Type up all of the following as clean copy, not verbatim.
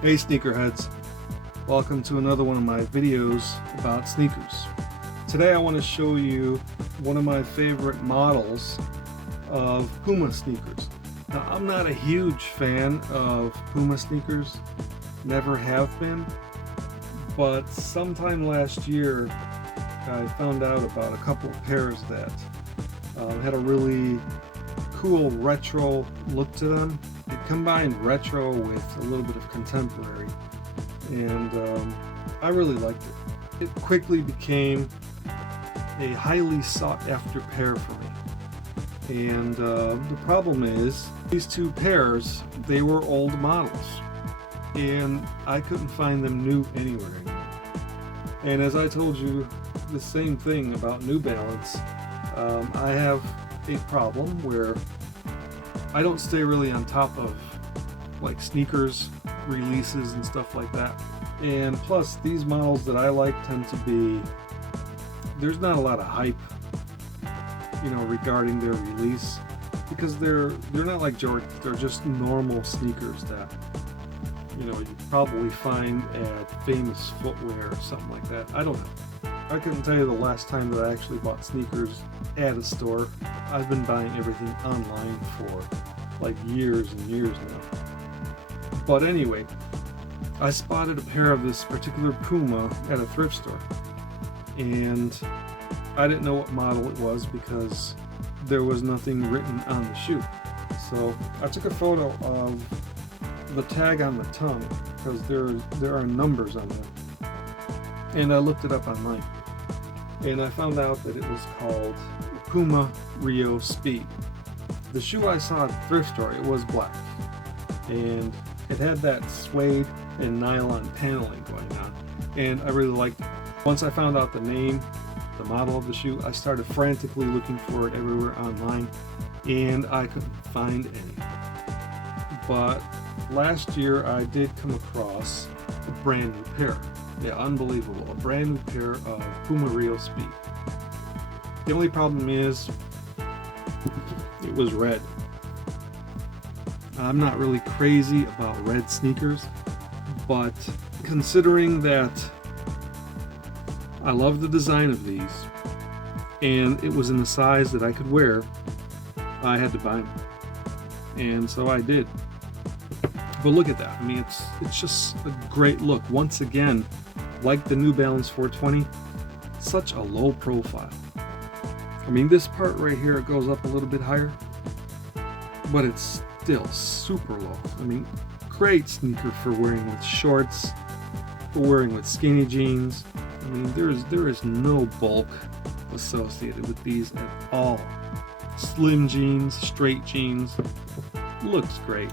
Hey sneakerheads, welcome to another one of my videos about sneakers. Today I want to show you one of my favorite models of PUMA sneakers. Now I'm not a huge fan of PUMA sneakers, never have been, but sometime last year I found out about a couple of pairs that had a really cool retro look to them. It combined retro with a little bit of contemporary, and I really liked it. It quickly became a highly sought after pair for me. And the problem is, these two pairs, they were old models, and I couldn't find them new anywhere anymore. And as I told you the same thing about New Balance, I have a problem where I don't stay really on top of like sneakers releases and stuff like that. And plus, these models that I like tend to be, there's not a lot of hype, regarding their release, because they're not like Jordans. They're just normal sneakers that you probably find at Famous Footwear or something like that. I don't know. I couldn't tell you the last time that I actually bought sneakers at a store. I've been buying everything online for like years and years now. But anyway, I spotted a pair of this particular PUMA at a thrift store, and I didn't know what model it was because there was nothing written on the shoe. So I took a photo of the tag on the tongue, because there are numbers on there, and I looked it up online, and I found out that it was called PUMA Rio Speed. The shoe I saw at the thrift store, it was black, and it had that suede and nylon paneling going on, and I really liked it. Once I found out the name, the model of the shoe, I started frantically looking for it everywhere online, and I couldn't find any. But last year I did come across a brand new pair. Yeah, unbelievable. A brand new pair of PUMA Rio Speed. The only problem is, it was red. I'm not really crazy about red sneakers, but considering that I love the design of these and it was in the size that I could wear, I had to buy them, and so I did. But look at that. I mean, it's just a great look. Once again, like the New Balance 420, such a low profile. I mean, this part right here, it goes up a little bit higher, but it's still super low. I mean, great sneaker for wearing with shorts, for wearing with skinny jeans. I mean, there is no bulk associated with these at all. Slim jeans, straight jeans, looks great.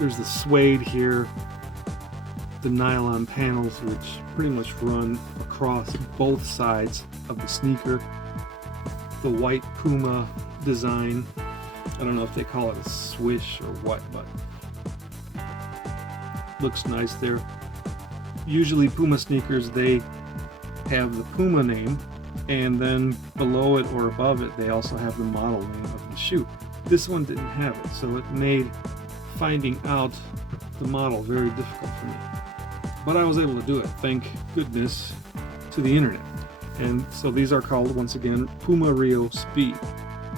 There's the suede here, the nylon panels, which pretty much run across both sides of the sneaker. The white PUMA design, I don't know if they call it a swish or what, but looks nice there. Usually PUMA sneakers, they have the PUMA name, and then below it or above it they also have the model name of the shoe. This one didn't have it, so it made finding out the model very difficult for me. But I was able to do it, thank goodness to the internet. And so these are called, once again, PUMA Rio Speed.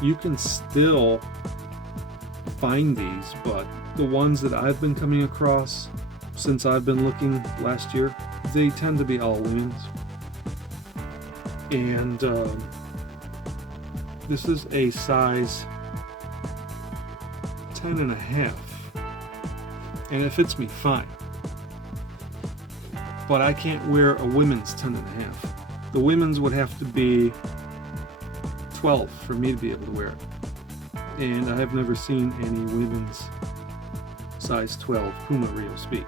You can still find these, but the ones that I've been coming across since I've been looking last year, they tend to be all women's. And this is a size 10.5, and it fits me fine. But I can't wear a women's 10.5. The women's would have to be 12 for me to be able to wear it. And I have never seen any women's size 12 PUMA Rio Speed.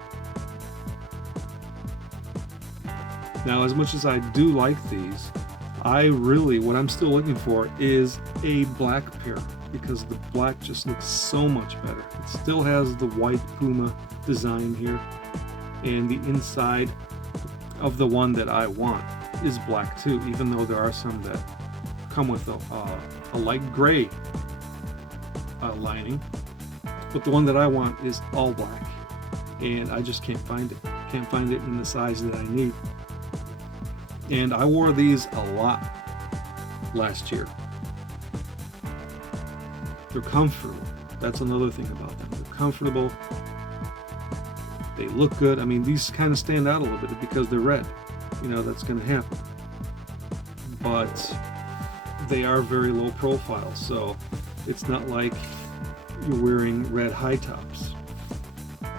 Now, as much as I do like these, what I'm still looking for is a black pair, because the black just looks so much better. It still has the white PUMA design here, and the inside of the one that I want is black too, even though there are some that come with a light gray lining. But the one that I want is all black, and I just can't find it. Can't find it in the size that I need. And I wore these a lot last year. They're comfortable. That's another thing about them. They're comfortable. They look good. I mean, these kind of stand out a little bit because they're red. You know, that's going to happen. But they are very low profile, so it's not like you're wearing red high tops.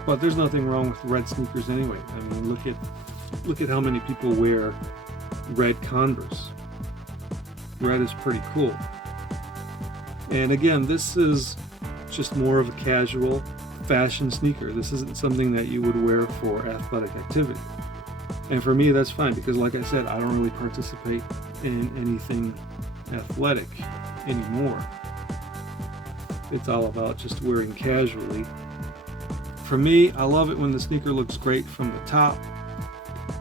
But there's nothing wrong with red sneakers anyway. I mean, look at how many people wear red Converse. Red is pretty cool. And again, this is just more of a casual fashion sneaker. This isn't something that you would wear for athletic activity. And for me, that's fine, because like I said, I don't really participate in anything athletic anymore. It's all about just wearing casually. For me, I love it when the sneaker looks great from the top,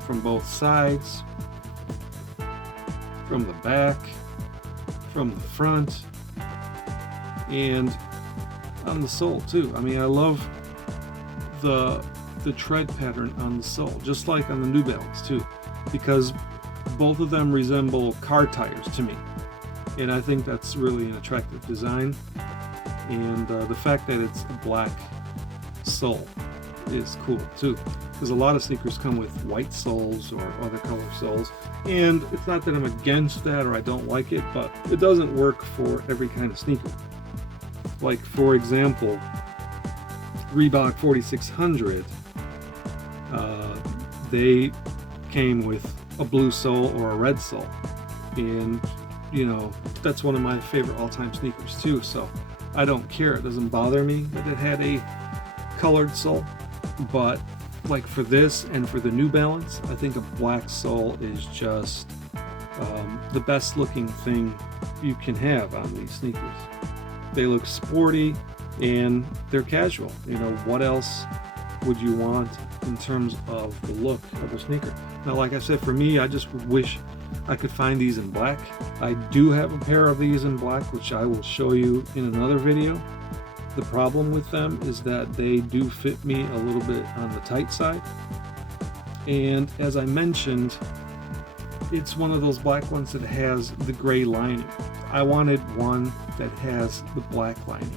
from both sides, from the back, from the front, and on the sole too. I mean, I love the tread pattern on the sole, just like on the New Balance too, because both of them resemble car tires to me, and I think that's really an attractive design. And the fact that it's a black sole is cool too, because a lot of sneakers come with white soles or other color soles, and it's not that I'm against that or I don't like it, but it doesn't work for every kind of sneaker. Like, for example, Reebok 4600, they came with a blue sole or a red sole, and you know, that's one of my favorite all-time sneakers too, so I don't care. It doesn't bother me that it had a colored sole. But like for this and for the New Balance, I think a black sole is just the best looking thing you can have on these sneakers. They look sporty and they're casual. You know, what else would you want in terms of the look of a sneaker? Now, like I said, for me, I just wish I could find these in black. I do have a pair of these in black, which I will show you in another video. The problem with them is that they do fit me a little bit on the tight side. And as I mentioned, it's one of those black ones that has the gray lining. I wanted one that has the black lining.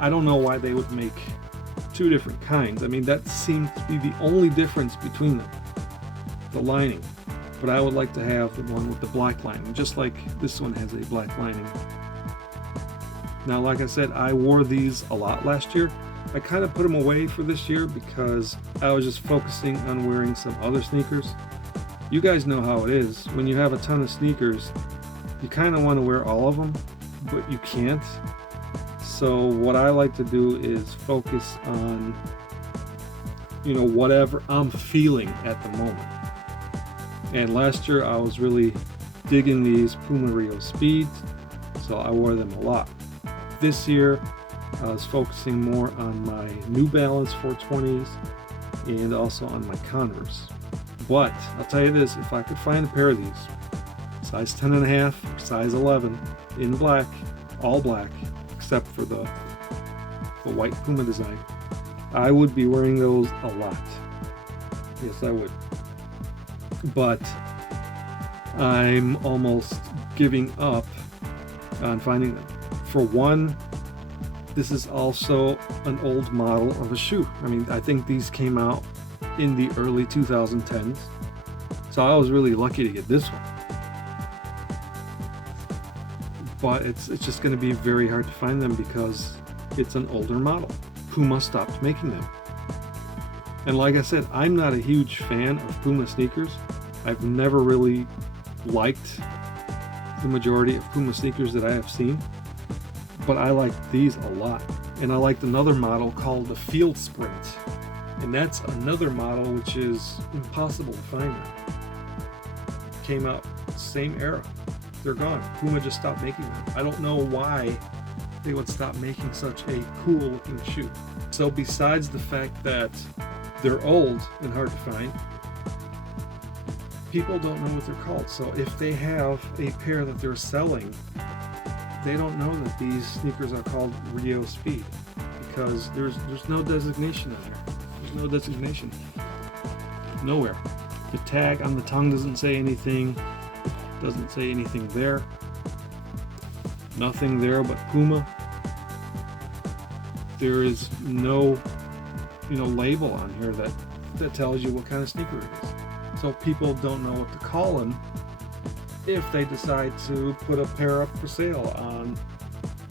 I don't know why they would make two different kinds. I mean, that seems to be the only difference between them, the lining. But I would like to have the one with the black lining, just like this one has a black lining. Now, like I said, I wore these a lot last year. I kind of put them away for this year because I was just focusing on wearing some other sneakers. You guys know how it is. When you have a ton of sneakers, you kind of want to wear all of them, but you can't. So what I like to do is focus on, you know, whatever I'm feeling at the moment. And last year I was really digging these PUMA Rio Speeds, so I wore them a lot. This year I was focusing more on my New Balance 420s and also on my Converse. But I'll tell you this, if I could find a pair of these, size 10.5, size 11, in black, all black, except for the white Puma design, I would be wearing those a lot. Yes, I would. But I'm almost giving up on finding them. For one, this is also an old model of a shoe. I mean, I think these came out in the early 2010s, so I was really lucky to get this one. But it's just going to be very hard to find them because it's an older model. Puma stopped making them. And like I said, I'm not a huge fan of Puma sneakers. I've never really liked the majority of Puma sneakers that I have seen, but I like these a lot. And I liked another model called the Field Sprint, and that's another model which is impossible to find now. Came out same era. They're gone. Puma just stopped making them. I don't know why they would stop making such a cool looking shoe. So besides the fact that they're old and hard to find, people don't know what they're called. So if they have a pair that they're selling, they don't know that these sneakers are called Rio Speed, because there's no designation on there. There's no designation. Nowhere. The tag on the tongue doesn't say anything. Doesn't say anything there. Nothing there but PUMA. There is no, label on here that tells you what kind of sneaker it is. So people don't know what to call them if they decide to put a pair up for sale on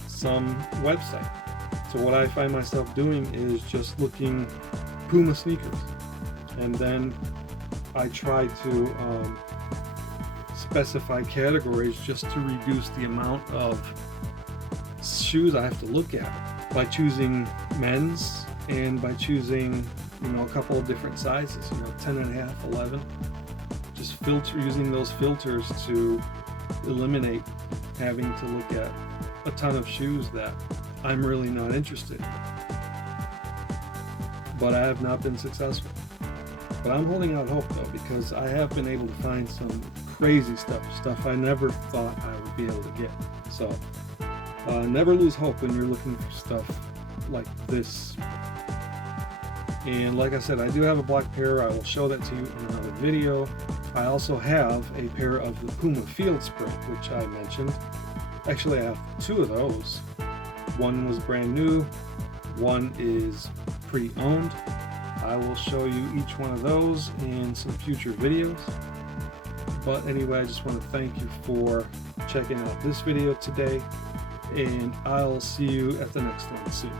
some website. So what I find myself doing is just looking PUMA sneakers, and then I try to specify categories just to reduce the amount of shoes I have to look at, by choosing men's and by choosing a couple of different sizes, 10.5, 11, just using those filters to eliminate having to look at a ton of shoes that I'm really not interested in. But I have not been successful. But I'm holding out hope though, because I have been able to find some crazy stuff I never thought I would be able to get. So never lose hope when you're looking for stuff like this. And like I said, I do have a black pair. I will show that to you in another video. I also have a pair of the PUMA Field Sprint, which I mentioned. Actually, I have two of those. One was brand new, one is pre-owned. I will show you each one of those in some future videos. But anyway, I just want to thank you for checking out this video today, and I'll see you at the next one soon.